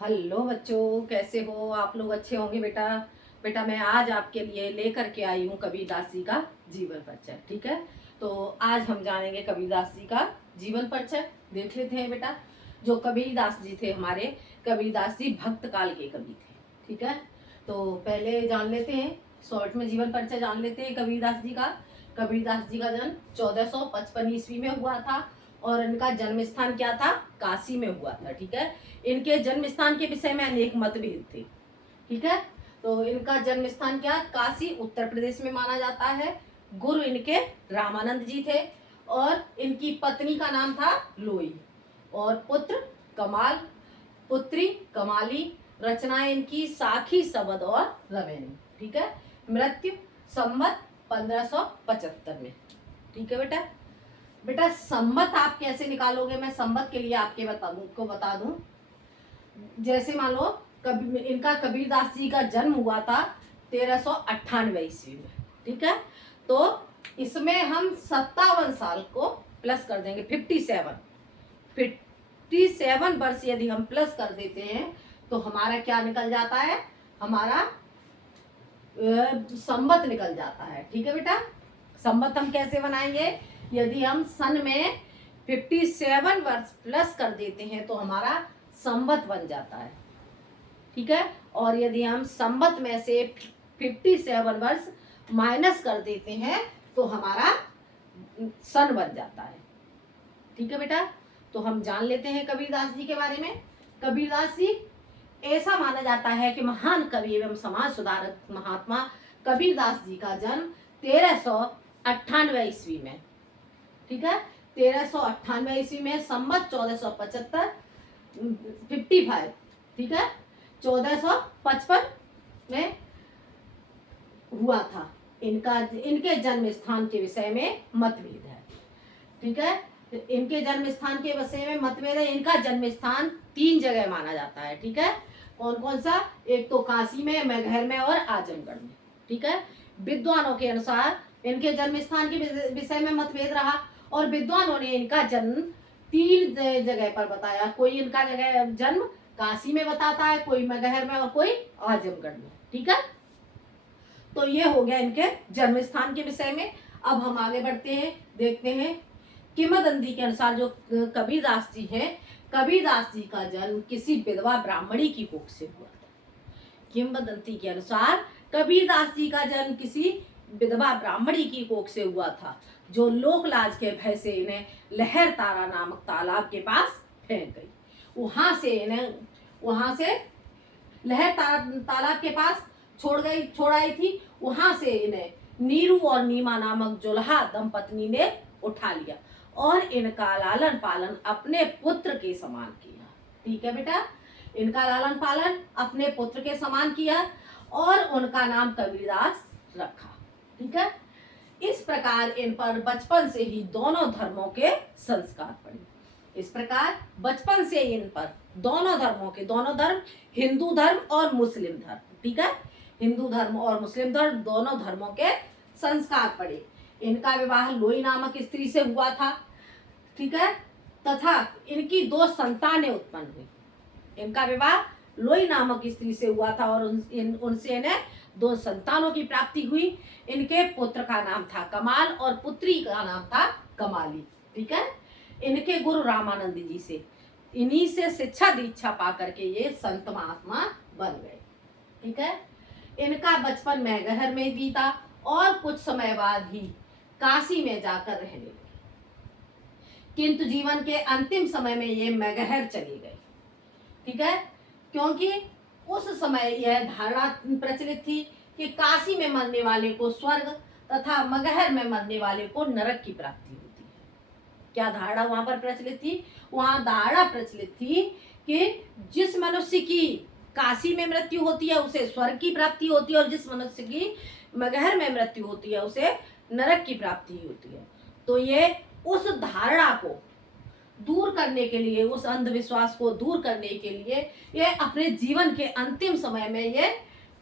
Hello बच्चों, कैसे हो आप लोग? अच्छे होंगे बेटा। बेटा मैं आज आपके लिए लेकर के आई हूँ कबीरदास जी का जीवन परिचय। ठीक है, तो आज हम जानेंगे कबीरदास जी का जीवन परिचय। देख लेते हैं बेटा। जो कबीरदास जी थे हमारे, कबीरदास जी भक्त काल के कवि थे। ठीक है, तो पहले जान लेते हैं, शॉर्ट में जीवन परिचय जान लेते हैं कबीरदास जी का। कबीरदास जी का जन्म 1455 ईस्वी में हुआ था और इनका जन्म स्थान क्या था? काशी में हुआ था। ठीक है, इनके जन्म स्थान के विषय में अनेक मतभेद थे। ठीक है, तो इनका जन्म स्थान क्या? काशी उत्तर प्रदेश में माना जाता है। गुरु इनके रामानंद जी थे और इनकी पत्नी का नाम था लोई और पुत्र कमाल, पुत्री कमाली। रचनाएं इनकी साखी, सबद और रवेनी। ठीक है, मृत्यु संवत 1575 में। ठीक है बेटा। बेटा संवत आप कैसे निकालोगे? मैं संवत के लिए आपके बता दूं। जैसे मान लो इनका कबीरदास जी का जन्म हुआ था 1398 ईस्वी में। ठीक है, तो इसमें हम 57 साल को प्लस कर देंगे। 57 वर्ष यदि हम प्लस कर देते हैं तो हमारा क्या निकल जाता है? हमारा संवत निकल जाता है। ठीक है बेटा, संवत हम कैसे बनाएंगे? यदि हम सन में 57 वर्ष प्लस कर देते हैं तो हमारा संवत बन जाता है। ठीक है, और यदि हम संवत में से 57 वर्ष माइनस कर देते हैं तो हमारा सन बन जाता है। ठीक है बेटा, तो हम जान लेते हैं कबीरदास जी के बारे में। कबीरदास जी ऐसा माना जाता है कि महान कवि एवं समाज सुधारक महात्मा कबीरदास जी का जन्म 1398 ईस्वी में। ठीक है, 1398 ईस्वी में, संवत 1475, 55। ठीक है, 1455 में हुआ था। इनके जन्म स्थान के विषय में मतभेद है। ठीक है, इनके जन्म स्थान के विषय में मतभेद है। इनका जन्म स्थान 3 जगह माना जाता है। ठीक है, कौन कौन सा? एक तो काशी में, मैगहर में और आजमगढ़ में। ठीक है, विद्वानों के अनुसार इनके जन्म स्थान के विषय में मतभेद रहा और विद्वानों ने इनका जन्म 3 जगह पर बताया। कोई इनका जगह जन्म काशी में बताता है, कोई मैगहर में और कोई आजमगढ़ में। ठीक है, तो ये हो गया इनके जन्म स्थान के विषय में। अब हम आगे बढ़ते हैं, देखते हैं किंवदंती के अनुसार जो कबीरदास जी हैं, कबीरदास जी का जन्म किसी विधवा ब्राह्मणी की कोख से हुआ था। किंवदंती के अनुसार कबीरदास जी का जन्म किसी विधवा ब्राह्मणी की कोख से हुआ था, जो लोकलाज के भय से इन्हें लहर तारा नामक तालाब के पास फेंक गई। वहां से लहर तालाब के पास छोड़ आई थी। वहां से इन्हें नीरू और नीमा नामक जुल्हा दंपत्नी ने उठा लिया और इनका लालन पालन अपने पुत्र के समान किया। ठीक है बेटा, इनका लालन पालन अपने पुत्र के समान किया और उनका नाम कबीरदास रखा। ठीक है, इस प्रकार इन पर बचपन से ही दोनों धर्मों के संस्कार पड़े। इस प्रकार बचपन से इन पर दोनों धर्म, हिंदू धर्म और मुस्लिम धर्म। ठीक है, हिंदू धर्म और मुस्लिम धर्म, दोनों धर्मों के संस्कार पड़े। इनका विवाह लोई नामक स्त्री से हुआ था। ठीक है, तथा इनकी 2 संतानें उत्पन्न हुई। इनका विवाह लोई नामक स्त्री से हुआ था और उनसे इन्हें 2 संतानों की प्राप्ति हुई। इनके पुत्र का नाम था कमाल और पुत्री का नाम था कमाली। ठीक है, इनके गुरु रामानंद जी से, इन्हीं से शिक्षा दीक्षा पा करके ये संत महात्मा बन गए। ठीक है, इनका बचपन मैगहर में बीता और कुछ समय बाद ही काशी में जाकर रहने लगे, किंतु जीवन के अंतिम समय में ये मैगहर चली गई। ठीक है, क्योंकि उस समय यह धारणा प्रचलित थी कि काशी में मरने वाले को स्वर्ग तथा मगहर में मरने वाले को नरक की प्राप्ति होती है। क्या धारणा वहां पर प्रचलित थी? वहां धारणा प्रचलित थी कि जिस मनुष्य की काशी में मृत्यु होती है उसे स्वर्ग की प्राप्ति होती है और जिस मनुष्य की मगहर में मृत्यु होती है उसे नरक की प्राप्ति होती है। तो ये उस धारणा को दूर करने के लिए, उस अंधविश्वास को दूर करने के लिए ये अपने जीवन के अंतिम समय में ये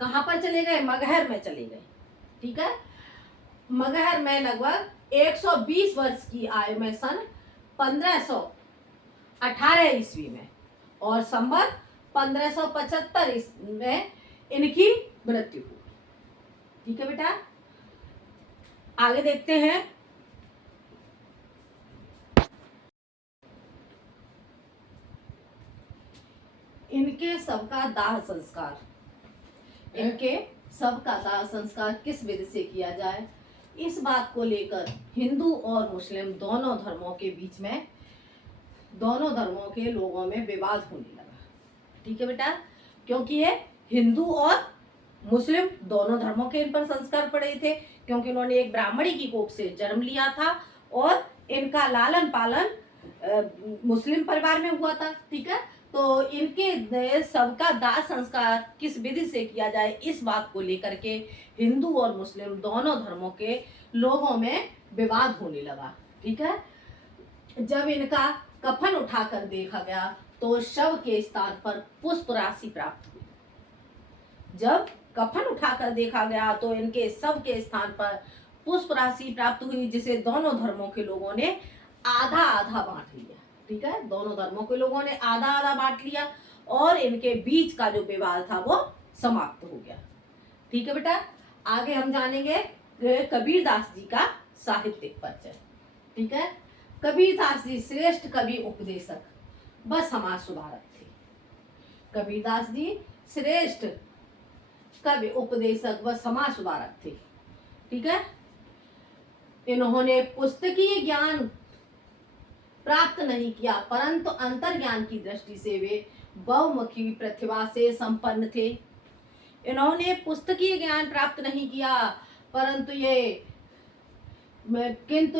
कहां पर चले गए? मगहर में चले गए। ठीक है, मगहर में लगभग 120 वर्ष की आयु में सन 1518 ईस्वी में और संवत 1575 में इनकी मृत्यु हुई। ठीक है बेटा, आगे देखते हैं। इनके सबका दाह संस्कार, इनके सबका दाह संस्कार किस विधि से किया जाए, इस बात को लेकर हिंदू और मुस्लिम दोनों धर्मों के बीच में, दोनों धर्मों के लोगों में विवाद होने लगा। ठीक है बेटा, क्योंकि ये हिंदू और मुस्लिम दोनों धर्मों के इन पर संस्कार पड़े थे, क्योंकि इन्होंने एक ब्राह्मणी की कोख से जन्म लिया था और इनका लालन पालन मुस्लिम परिवार में हुआ था। ठीक है, तो इनके सबका दाह संस्कार किस विधि से किया जाए, इस बात को लेकर के हिंदू और मुस्लिम दोनों धर्मों के लोगों में विवाद होने लगा। ठीक है, जब इनका कफन उठाकर देखा गया तो शव के स्थान पर पुष्प राशि प्राप्त हुई। जब कफन उठाकर देखा गया तो इनके शव के स्थान पर पुष्प राशि प्राप्त हुई, जिसे दोनों धर्मों के लोगों ने आधा आधा बांट लिया। ठीक है, दोनों धर्मों के लोगों ने आधा आधा बांट लिया और इनके बीच का जो विवाद था वो समाप्त हो गया। ठीक है बेटा, आगे हम जानेंगे कबीरदास जी का साहित्यिक परिचय। ठीक है, कबीरदास जी श्रेष्ठ कवि उपदेशक व समाज सुधारक थे। कबीरदास जी श्रेष्ठ कवि उपदेशक व समाज सुधारक थे। ठीक है, इन्होंने पुस्तकीय ज्ञान प्राप्त नहीं किया, परंतु अंतर्ज्ञान की दृष्टि से वे बहुमुखी प्रतिभा से संपन्न थे। इन्होंने पुस्तकीय ज्ञान प्राप्त नहीं किया, किंतु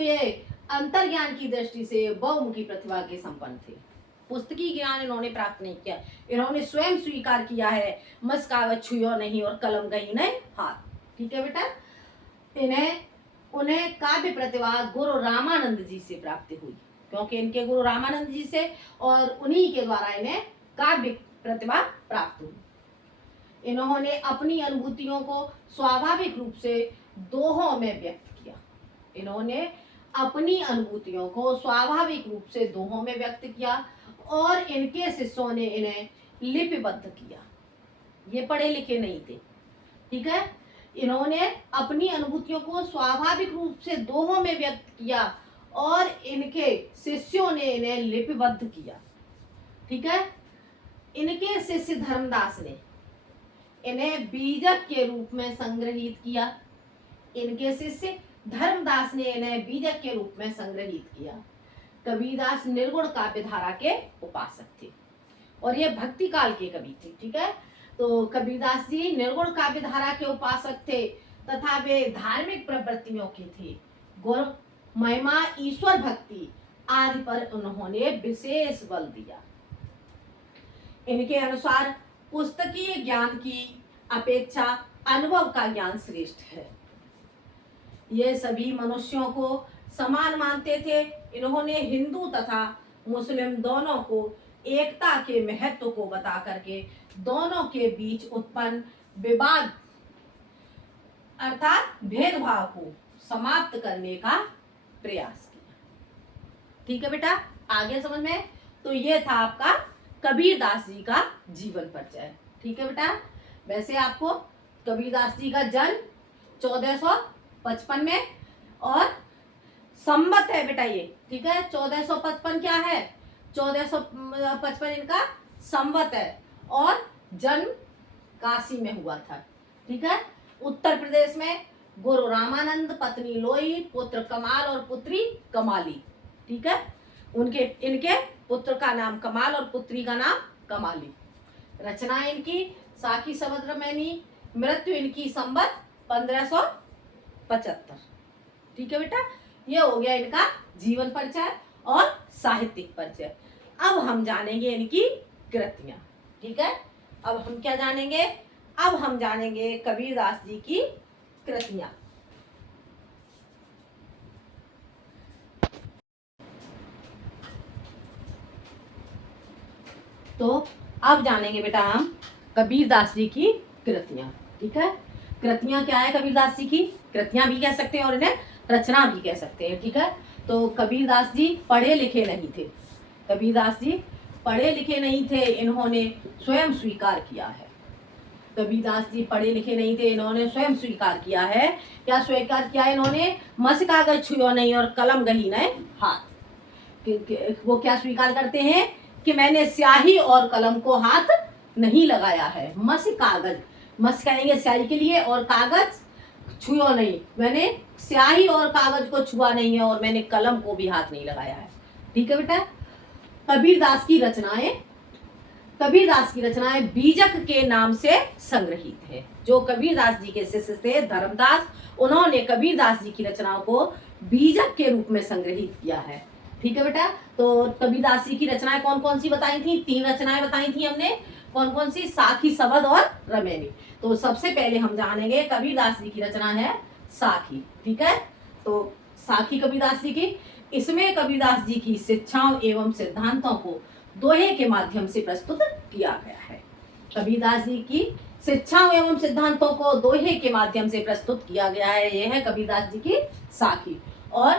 ये अंतर्ज्ञान की दृष्टि से बहुमुखी प्रतिभा के संपन्न थे। पुस्तकीय ज्ञान इन्होंने प्राप्त नहीं किया, इन्होंने स्वयं स्वीकार किया है, मस कागज छुयो नहीं और कलम गई नहीं हाथ। ठीक है बेटा, उन्हें काव्य प्रतिभा गुरु रामानंद जी से प्राप्त हुई, क्योंकि इनके गुरु रामानंद जी से और उन्हीं के द्वारा इन्हें काव्य प्रतिभा प्राप्त हुई। इन्होंने अपनी अनुभूतियों को स्वाभाविक रूप से दोहों में व्यक्त किया। इन्होंने अपनी अनुभूतियों को स्वाभाविक रूप से दोहों में व्यक्त किया और इनके शिष्यों ने इन्हें लिपिबद्ध किया। ये पढ़े लिखे नहीं थे। ठीक है, इन्होंने अपनी अनुभूतियों को स्वाभाविक रूप से दोहों में व्यक्त किया और इनके शिष्यों ने इन्हें लिपिबद्ध किया। ठीक है, इनके शिष्य धर्मदास ने इन्हें बीजक के रूप में संग्रहित किया। इनके शिष्य धर्मदास ने इन्हें बीजक के रूप में संग्रहित किया। कबीरदास निर्गुण काव्य धारा के उपासक थे और ये भक्ति काल के कवि थे। ठीक है, तो कबीरदास जी निर्गुण काव्य धारा के उपासक थे तथा वे धार्मिक प्रवृत्तियों के थे। गुण, महिमा, ईश्वर भक्ति आदि पर उन्होंने विशेष बल दिया। इनके अनुसार पुस्तकीय ज्ञान की अपेक्षा अनुभव का ज्ञान श्रेष्ठ है। ये सभी मनुष्यों को समान मानते थे। इन्होंने हिंदू तथा मुस्लिम दोनों को एकता के महत्व को बता करके दोनों के बीच उत्पन्न विवाद अर्थात भेदभाव को समाप्त करने का प्रयास किया। ठीक है बेटा, आगे समझ में। तो ये था आपका कबीरदास जी का जीवन परिचय। ठीक है बेटा, वैसे आपको कबीरदास जी का जन्म 1455 में और संवत है बेटा ये। ठीक है, 1455 क्या है, 1455 इनका संवत है और जन्म काशी में हुआ था। ठीक है, उत्तर प्रदेश में गुरु रामानंद, पत्नी लोई, पुत्र कमाल और पुत्री कमाली। ठीक है, इनके पुत्र का नाम कमाल और पुत्री का नाम कमाली। रचना इनकी साखी समुद्रमैनी, मृत्यु इनकी संवत 1575। ठीक है बेटा, ये हो गया इनका जीवन परिचय और साहित्यिक परिचय। अब हम जानेंगे इनकी कृतियां। ठीक है, अब हम क्या जानेंगे, अब हम जानेंगे कबीरदास जी की कृतियां। तो अब जानेंगे बेटा हम कबीरदास जी की कृतियां। ठीक है, कृतियां क्या है कबीरदास जी की, कृतियां भी कह सकते हैं और इन्हें रचना भी कह सकते हैं। ठीक है, तो कबीरदास जी पढ़े लिखे नहीं थे। कबीरदास जी पढ़े लिखे नहीं थे, इन्होंने स्वयं स्वीकार किया है। कबीरदास जी पढ़े लिखे नहीं थे, इन्होंने स्वयं स्वीकार किया है। क्या स्वीकार किया है इन्होंने? मस कागज छुओ नहीं और कलम गही नहीं हाथ। वो क्या स्वीकार करते हैं कि मैंने स्याही और कलम को हाथ नहीं लगाया है। मस कागज, मस कहेंगे स्याही के लिए, और कागज छुओ नहीं, मैंने स्याही और कागज को छुआ नहीं है, और मैंने कलम को भी हाथ नहीं लगाया है। ठीक है बेटा। कबीरदास की रचनाएं, कबीरदास की रचनाएं बीजक के नाम से संग्रहित है। जो कबीरदास जी के शिष्य थे धर्मदास, उन्होंने कबीरदास जी की रचनाओं को बीजक के रूप में संग्रहित किया है। ठीक है बेटा। तो कबीरदास जी की रचनाएं कौन कौन सी बताई थी? 3 रचनाएं बताई थी हमने। कौन कौन सी? साखी, सबद और रमैनी। तो सबसे पहले हम जानेंगे कबीरदास जी की रचना है साखी। ठीक है। तो साखी कबीरदास जी की, इसमें कबीरदास जी की शिक्षाओं एवं सिद्धांतों को दोहे के माध्यम से प्रस्तुत किया गया है। कबीरदास जी की शिक्षाओं एवं सिद्धांतों को दोहे के माध्यम से प्रस्तुत किया गया है। यह है कबीरदास जी की साखी। और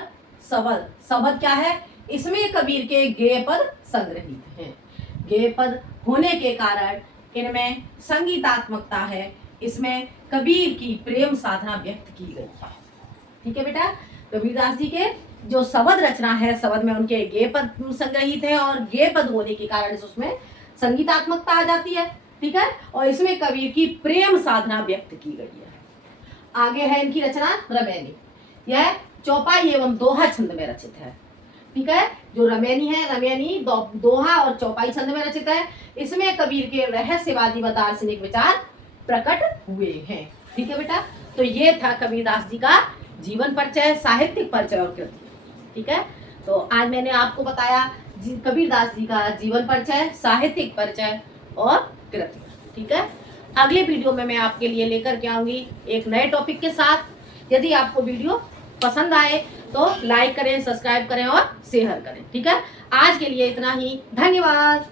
सबद, सबद क्या है? इसमें कबीर के गेय पद संग्रहित हैं। गेय पद होने के कारण इनमें संगीतात्मकता है। इसमें कबीर की प्रेम साधना व्यक्त की गई है। ठीक है बेटा। कबीरदास जी के जो सबद रचना है, सबद में उनके गेय पद संग्रहित है, और गेय पद होने के कारण उसमें संगीतात्मकता आ जाती है। ठीक है। और इसमें कबीर की प्रेम साधना व्यक्त की गई है। आगे है इनकी रचना रमैनी। यह चौपाई एवं दोहा छंद में रचित है। ठीक है। जो रमैनी है, रमैनी दोहा और चौपाई छंद में रचित है। इसमें कबीर के रहस्यवादी व दार्शनिक विचार प्रकट हुए हैं। ठीक है बेटा। तो ये था कबीरदास जी का जीवन परिचय, साहित्यिक परिचय और कृति। ठीक है। तो आज मैंने आपको बताया कबीरदास जी का जीवन परिचय, साहित्यिक परिचय और कृति। ठीक है। अगले वीडियो में मैं आपके लिए लेकर के आऊंगी एक नए टॉपिक के साथ। यदि आपको वीडियो पसंद आए तो लाइक करें, सब्सक्राइब करें और शेयर करें। ठीक है। आज के लिए इतना ही। धन्यवाद।